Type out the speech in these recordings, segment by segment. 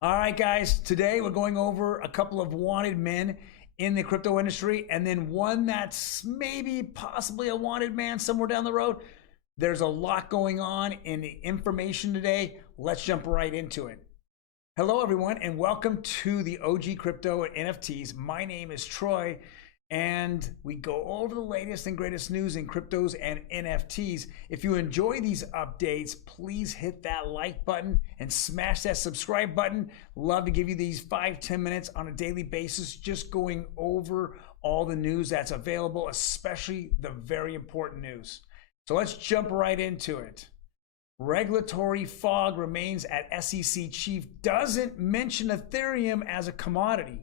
All right, guys, today we're going over a couple of wanted men in the crypto industry and then one that's maybe possibly a wanted man somewhere down the road. There's a lot going on in the information today. Let's jump right into it. Hello, everyone, and welcome to the OG Crypto and NFTs. My name is Troy, and we go over the latest and greatest news in cryptos and NFTs. If you enjoy these updates, please hit that like button and smash that subscribe button. Love to give you these 5-10 minutes on a daily basis, just going over all the news that's available, especially the very important news. So let's jump right into it. Regulatory fog remains at SEC chief, doesn't mention Ethereum as a commodity.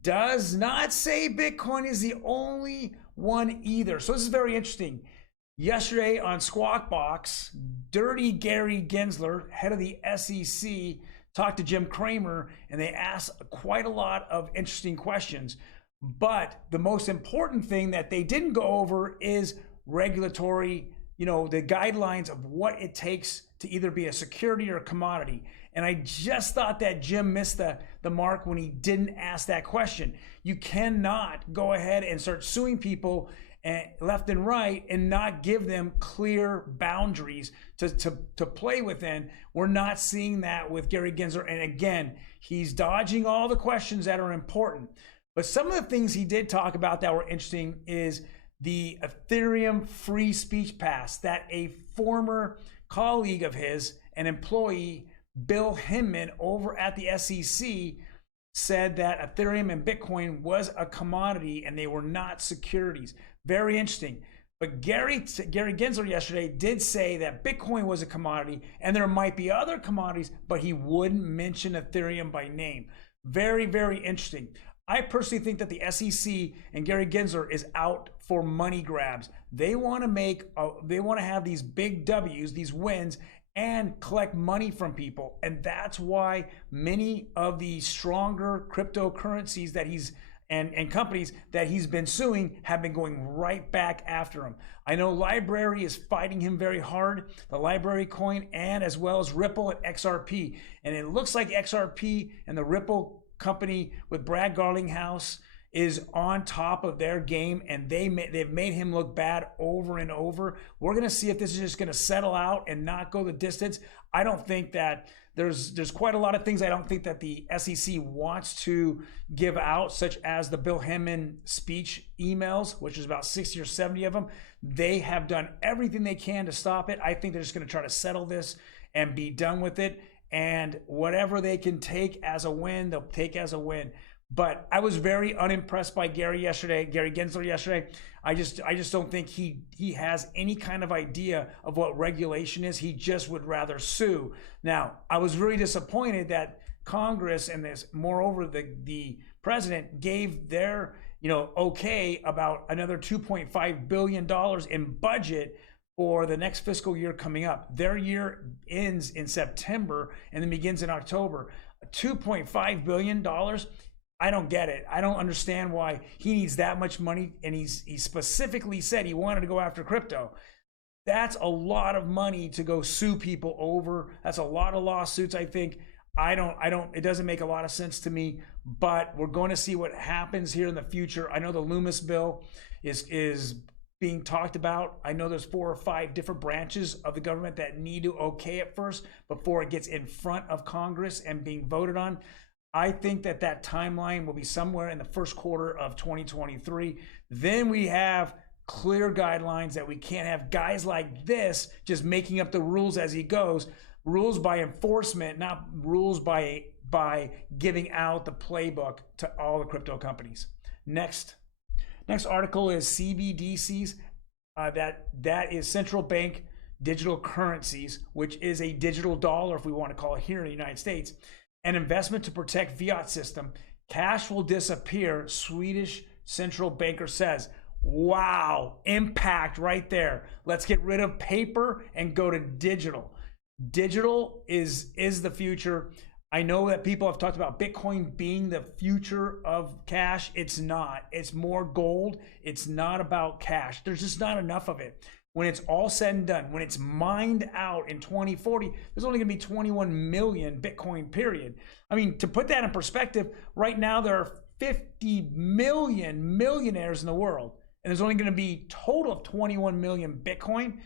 Does not say Bitcoin is the only one either. So this is very interesting. Yesterday on Squawk Box, Dirty Gary Gensler, head of the SEC, talked to Jim Cramer, and they asked quite a lot of interesting questions. But the most important thing that they didn't go over is regulatory, the guidelines of what it takes to either be a security or a commodity. And I just thought that Jim missed the mark when he didn't ask that question. You cannot go ahead and start suing people left and right and not give them clear boundaries to play within. We're not seeing that with Gary Gensler. And again, he's dodging all the questions that are important. But some of the things he did talk about that were interesting is the Ethereum free speech pass that a former colleague of his, an employee, Bill Hinman over at the SEC, said that Ethereum and Bitcoin was a commodity and they were not securities. Very interesting. But Gary Gensler yesterday did say that Bitcoin was a commodity and there might be other commodities, but he wouldn't mention Ethereum by name. Very, very interesting. I personally think that the SEC and Gary Gensler is out for money grabs. They want to have these big W's, these wins, and collect money from people. And that's why many of the stronger cryptocurrencies that and companies that he's been suing have been going right back after him. I know Library is fighting him very hard, the Library coin, and as well as Ripple and XRP. And it looks like XRP and the Ripple company with Brad Garlinghouse is on top of their game, and they've made him look bad over and over. We're going to see if this is just going to settle out and not go the distance. I don't think that there's quite a lot of things I don't think that the SEC wants to give out, such as the Bill Hinman speech emails, which is about 60 or 70 of them. They have done everything they can to stop it. I think they're just going to try to settle this and be done with it. And whatever they can take as a win, they'll take as a win. But I was very unimpressed by Gary Gensler yesterday. I just don't think he has any kind of idea of what regulation is. He just would rather sue. Now, I was really disappointed that Congress and moreover, the president gave their, okay about another $2.5 billion in budget for the next fiscal year coming up. Their year ends in September and then begins in October. $2.5 billion. I don't get it. I don't understand why he needs that much money. And he specifically said he wanted to go after crypto. That's a lot of money to go sue people over. That's a lot of lawsuits, I think. It doesn't make a lot of sense to me, but we're going to see what happens here in the future. I know the Loomis bill is being talked about. I know there's 4 or 5 different branches of the government that need to okay it first before it gets in front of Congress and being voted on. I think that timeline will be somewhere in the first quarter of 2023. Then we have clear guidelines that we can't have guys like this just making up the rules as he goes. Rules by enforcement, not rules by giving out the playbook to all the crypto companies. Next article is CBDCs. That is central bank digital currencies, which is a digital dollar, if we want to call it here in the United States. An investment to protect fiat system. Cash will disappear, Swedish central banker says. Wow, impact right there. Let's get rid of paper and go to digital. Digital is the future. I know that people have talked about Bitcoin being the future of cash. It's not. It's more gold. It's not about cash. There's just not enough of it. when it's all said and done, when it's mined out in 2040, there's only going to be 21 million Bitcoin, period. I mean, to put that in perspective, right now there are 50 million millionaires in the world, and there's only going to be total of 21 million Bitcoin.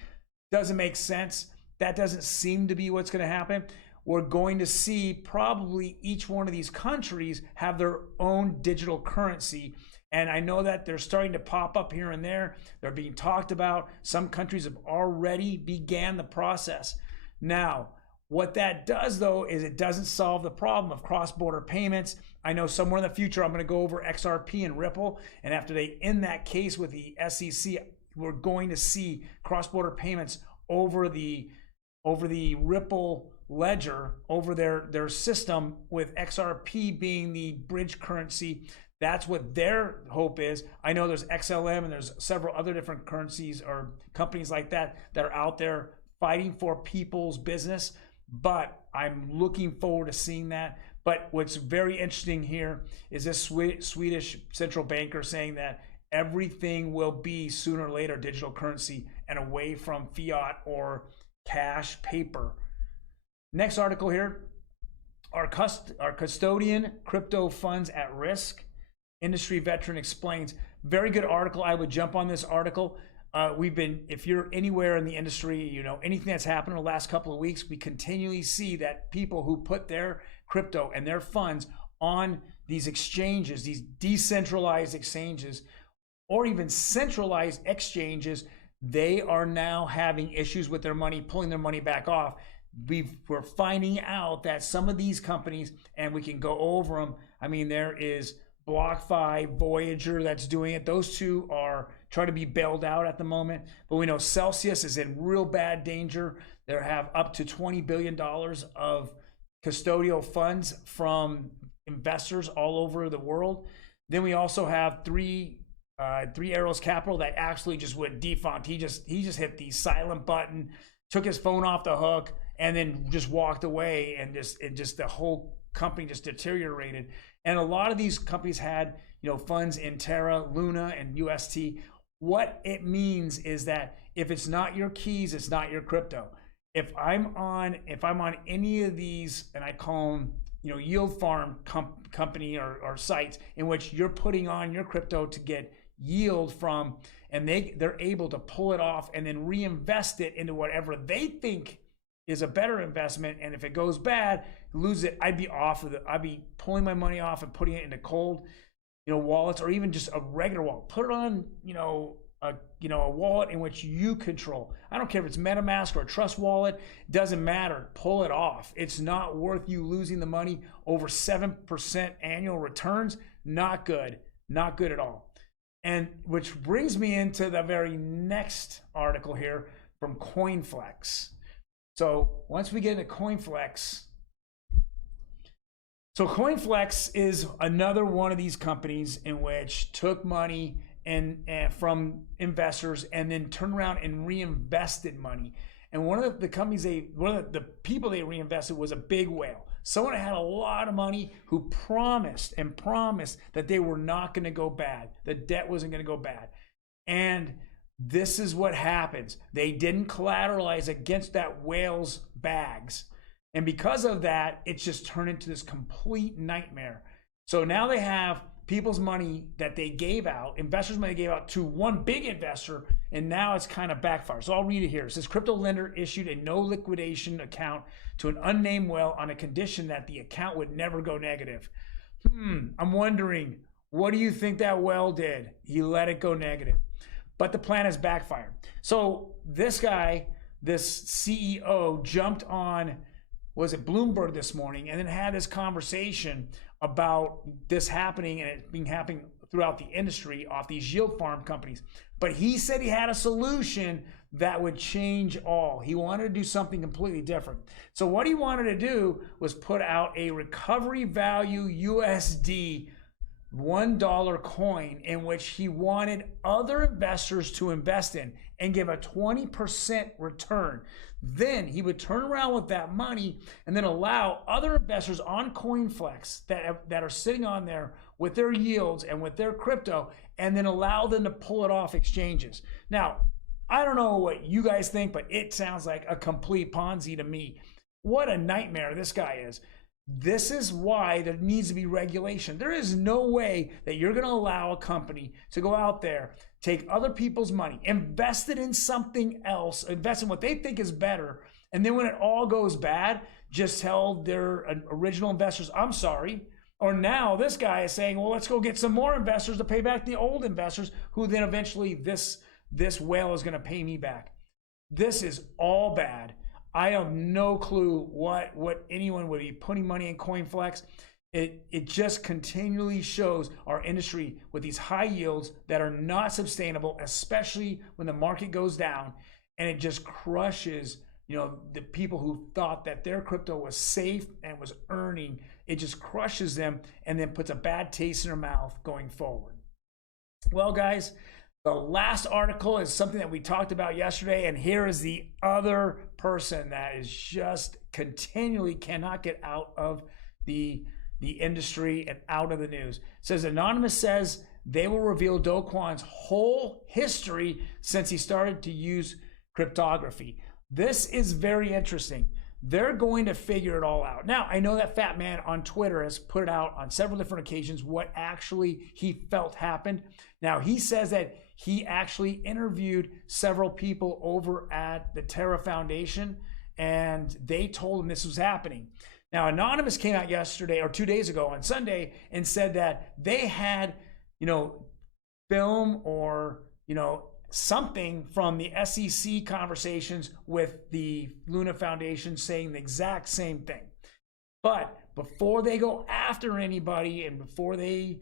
Doesn't make sense. That doesn't seem to be what's going to happen. We're going to see probably each one of these countries have their own digital currency. And I know that they're starting to pop up here and there. They're being talked about. Some countries have already began the process. Now, what that does, though, is it doesn't solve the problem of cross-border payments. I know somewhere in the future I'm going to go over XRP and Ripple. And after they end that case with the SEC, we're going to see cross-border payments over the Ripple ledger, over their system, with XRP being the bridge currency. That's what their hope is. I know there's XLM and there's several other different currencies or companies like that that are out there fighting for people's business, but I'm looking forward to seeing that. But what's very interesting here is this Swedish central banker saying that everything will be sooner or later digital currency and away from fiat or cash paper. Next article here, are custodian crypto funds at risk? Industry veteran explains. Very good article. I would jump on this article. If you're anywhere in the industry, you know, anything that's happened in the last couple of weeks, we continually see that people who put their crypto and their funds on these exchanges, these decentralized exchanges, or even centralized exchanges, they are now having issues with their money, pulling their money back off. We're finding out that some of these companies, and we can go over them. I mean, there is BlockFi, Voyager that's doing it. Those two are trying to be bailed out at the moment. But we know Celsius is in real bad danger. They have up to $20 billion of custodial funds from investors all over the world. Then we also have Three Arrows Capital that actually just went defunct. He just hit the silent button, took his phone off the hook, and then just walked away, and just the whole company just deteriorated. And a lot of these companies had, you know, funds in Terra, Luna, and UST. What it means is that if it's not your keys, it's not your crypto. If I'm on any of these, and I call them, you know, yield farm company or sites in which you're putting on your crypto to get yield from, and they're able to pull it off and then reinvest it into whatever they think is a better investment. And if it goes bad, lose it, I'd be off of it. I'd be pulling my money off and putting it into cold, you know, wallets, or even just a regular wallet. Put it on, a wallet in which you control. I don't care if it's MetaMask or a Trust wallet, doesn't matter. Pull it off. It's not worth you losing the money. Over 7% annual returns, not good, not good at all. And which brings me into the very next article here from CoinFLEX. So once we get into CoinFLEX, so CoinFLEX is another one of these companies in which took money and from investors and then turned around and reinvested money. And one of the people they reinvested was a big whale. Someone that had a lot of money who promised that they were not going to go bad. The debt wasn't going to go bad. And this is what happens. They didn't collateralize against that whale's bags. And because of that, it's just turned into this complete nightmare. So now they have people's money that they gave out, investors' money they gave out to one big investor, and now it's kind of backfired. So I'll read it here. It says, crypto lender issued a no liquidation account to an unnamed whale on a condition that the account would never go negative. I'm wondering, what do you think that whale did? He let it go negative. But the plan has backfired. So this guy, this CEO, jumped on, was it Bloomberg this morning, and then had this conversation about this happening and it being happening throughout the industry off these yield farm companies. But he said he had a solution that would change all. He wanted to do something completely different. So what he wanted to do was put out a recovery value USD $1 coin in which he wanted other investors to invest in and give a 20% return. Then he would turn around with that money and then allow other investors on CoinFLEX that are sitting on there with their yields and with their crypto, and then allow them to pull it off exchanges. Now, I don't know what you guys think, but it sounds like a complete Ponzi to me. What a nightmare this guy is. This is why there needs to be regulation. There is no way that you're going to allow a company to go out there, take other people's money, invest it in something else, invest in what they think is better, and then when it all goes bad, just tell their original investors, I'm sorry. Or now this guy is saying, well, let's go get some more investors to pay back the old investors, who then eventually this whale is going to pay me back. This is all bad. I have no clue what anyone would be putting money in CoinFLEX. It just continually shows our industry with these high yields that are not sustainable, especially when the market goes down, and it just crushes, you know, the people who thought that their crypto was safe and was earning. It just crushes them and then puts a bad taste in their mouth going forward. Well, guys, the last article is something that we talked about yesterday, and here is the other person that is just continually cannot get out of the industry and out of the news. It says Anonymous says they will reveal Do Kwon's whole history since he started to use cryptography. This is very interesting. They're going to figure it all out. Now, I know that Fat Man on Twitter has put it out on several different occasions what actually he felt happened. Now, he says that he actually interviewed several people over at the Terra Foundation, and they told him this was happening. Now, Anonymous came out yesterday or 2 days ago on Sunday and said that they had, you know, film or, you know, something from the SEC conversations with the Luna Foundation saying the exact same thing. But before they go after anybody and before they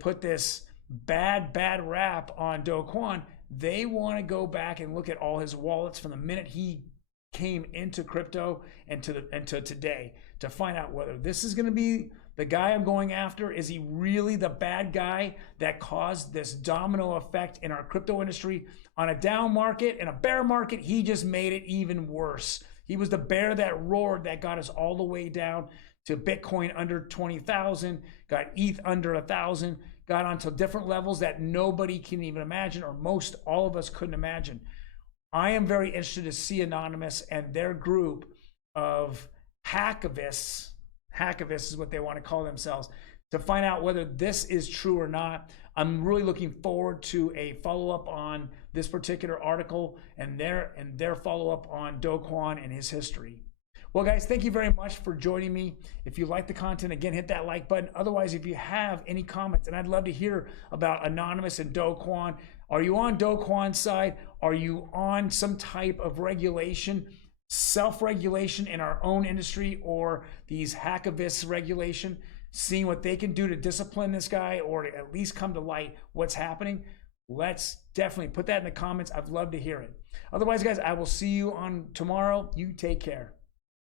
put this bad rap on Do Kwon, they want to go back and look at all his wallets from the minute he came into crypto and to today, to find out whether this is going to be the guy I'm going after. Is he really the bad guy that caused this domino effect in our crypto industry? On a down market and a bear market, he just made it even worse. He was the bear that roared that got us all the way down to Bitcoin under 20,000, got ETH under 1,000, got onto different levels that nobody can even imagine, or all of us couldn't imagine. I am very interested to see Anonymous and their group of hackavists is what they want to call themselves, to find out whether this is true or not. I'm really looking forward to a follow-up on this particular article and their follow-up on Do Kwon and his history. Well, guys, thank you very much for joining me. If you like the content, again, hit that like button. Otherwise, if you have any comments, and I'd love to hear about Anonymous and Do Kwon. Are you on Do Kwon's side? Are you on some type of regulation, self-regulation in our own industry, or these hackavists regulation, seeing what they can do to discipline this guy or to at least come to light what's happening? Let's definitely put that in the comments. I'd love to hear it. Otherwise, guys, I will see you on tomorrow. You take care.